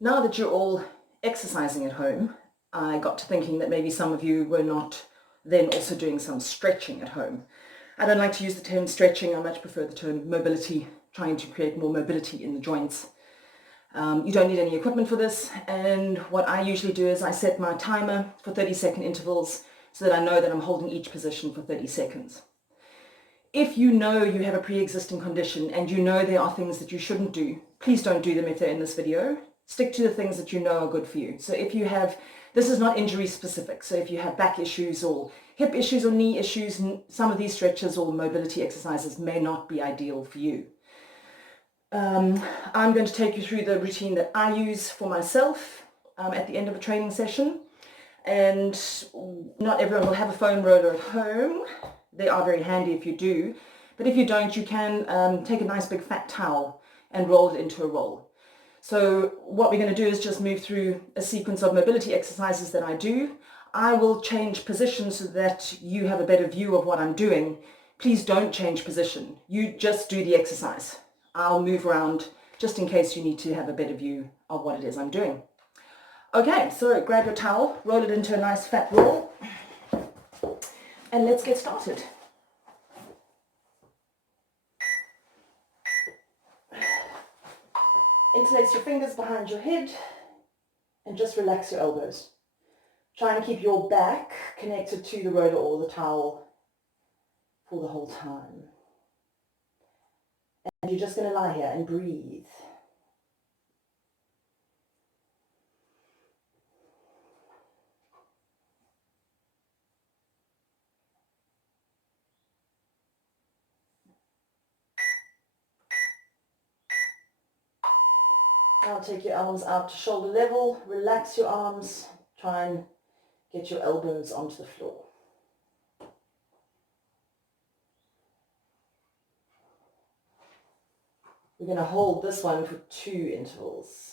Now that you're all exercising at home, I got to thinking that maybe some of you were not then also doing some stretching at home. I don't like to use the term stretching, I much prefer the term mobility, trying to create more mobility in the joints. You don't need any equipment for this, and what I usually do is I set my timer for 30-second intervals so that I know that I'm holding each position for 30 seconds. If you know you have a pre-existing condition and you know there are things that you shouldn't do, please don't do them if they're in this video. Stick to the things that you know are good for you. So if you have, this is not injury specific, so if you have back issues or hip issues or knee issues, some of these stretches or mobility exercises may not be ideal for you. I'm going to take you through the routine that I use for myself at the end of a training session. And not everyone will have a foam roller at home. They are very handy if you do. But if you don't, you can take a nice big fat towel and roll it into a roll. So what we're going to do is just move through a sequence of mobility exercises that I do. I will change position so that you have a better view of what I'm doing. Please don't change position. You just do the exercise. I'll move around just in case you need to have a better view of what it is I'm doing. Okay, so grab your towel, roll it into a nice fat roll, and let's get started. Interlace your fingers behind your head and just relax your elbows. Try and keep your back connected to the roller or the towel for the whole time. And you're just going to lie here and breathe. Now take your arms out to shoulder level, relax your arms, try and get your elbows onto the floor. We're going to hold this one for 2 intervals.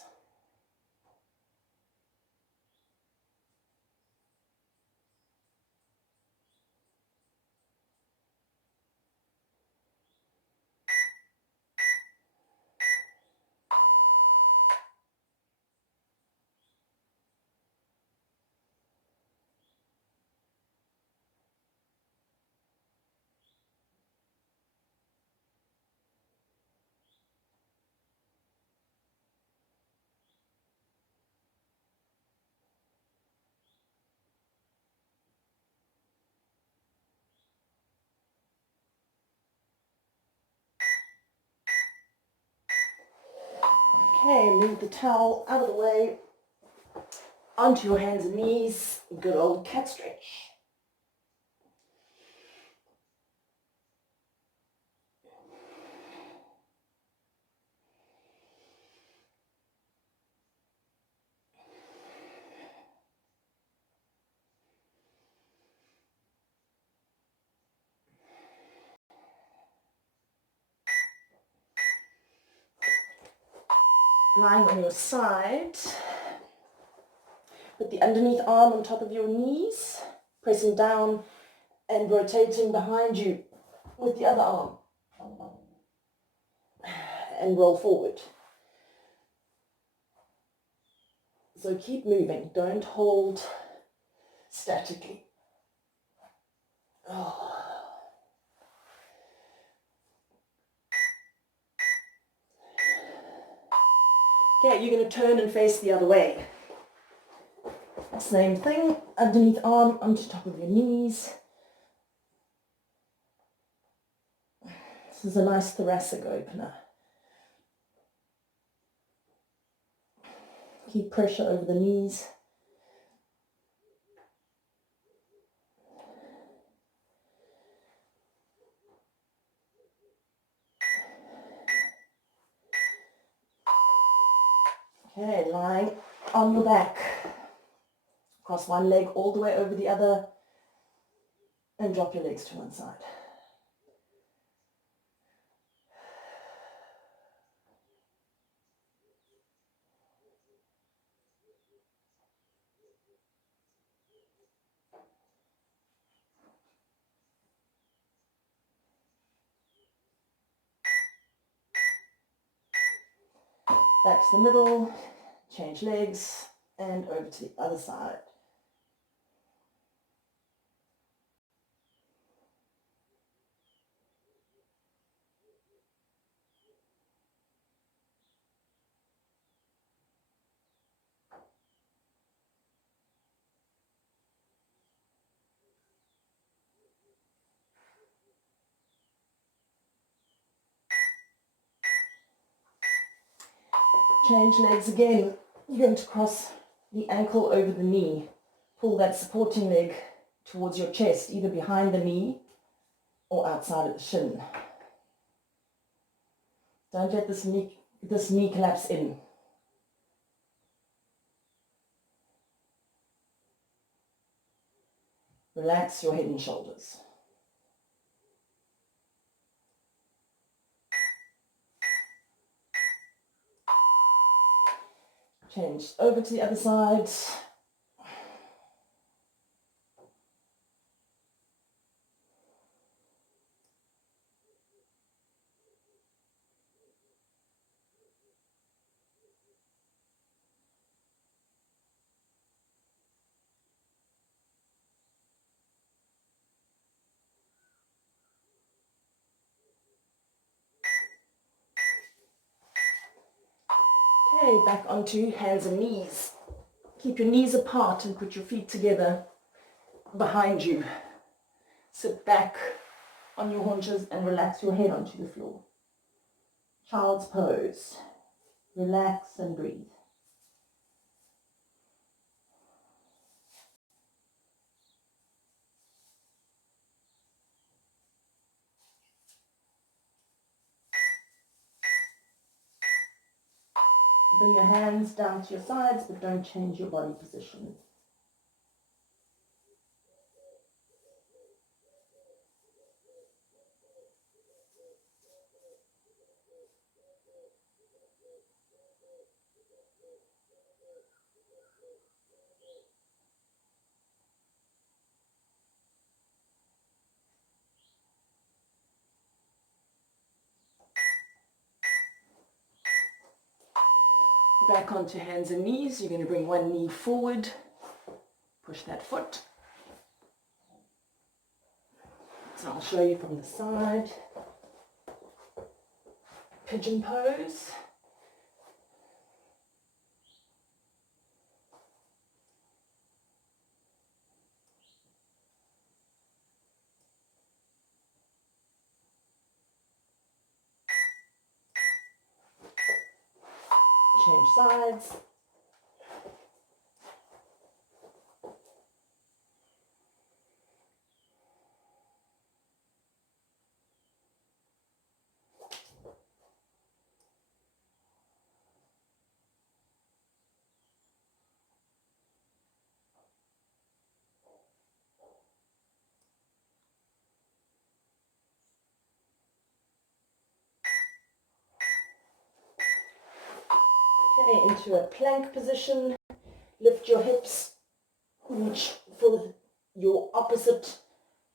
Okay, move the towel out of the way, onto your hands and knees, good old cat stretch. Lying on your side, put the underneath arm on top of your knees, pressing down and rotating behind you with the other arm, and roll forward. So keep moving, don't hold statically. Oh. Okay, you're going to turn and face the other way. Same thing, underneath arm onto top of your knees. This is a nice thoracic opener. Keep pressure over the knees. Okay, lying on your back. Cross one leg all the way over the other and drop your legs to one side. Back to the middle, Change legs and over to the other side. Change legs again. You're going to cross the ankle over the knee. Pull that supporting leg towards your chest, either behind the knee or outside of the shin. Don't let this knee collapse in. Relax your head and shoulders. Change over to the other side. Okay, back onto hands and knees. Keep your knees apart and put your feet together behind you. Sit back on your haunches and relax your head onto the floor. Child's pose. Relax and breathe. Bring your hands down to your sides, but don't change your body position. Back onto hands and knees. You're going to bring one knee forward. Push that foot. So I'll show you from the side. Pigeon pose. Change sides. Okay, into a plank position. Lift your hips, reach for your opposite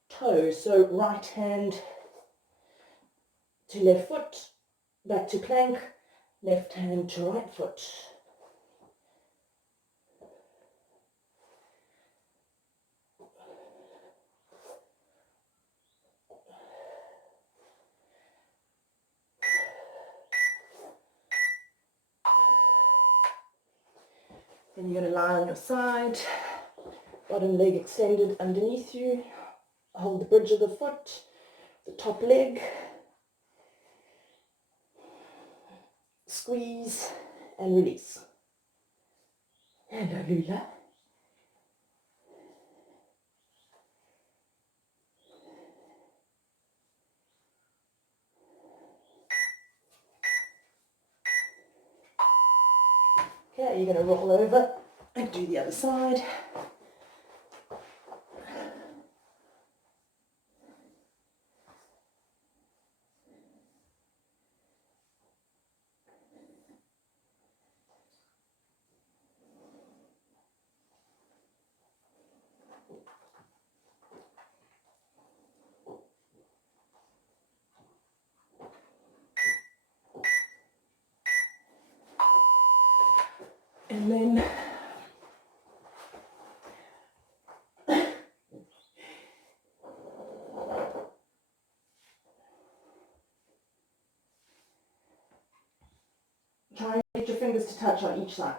toe. So right hand to left foot, back to plank, left hand to right foot. Then you're going to lie on your side, bottom leg extended underneath you. Hold the bridge of the foot, the top leg. Squeeze and release. And a lula. Okay, you're going to roll over and do the other side. And then try and get your fingers to touch on each side.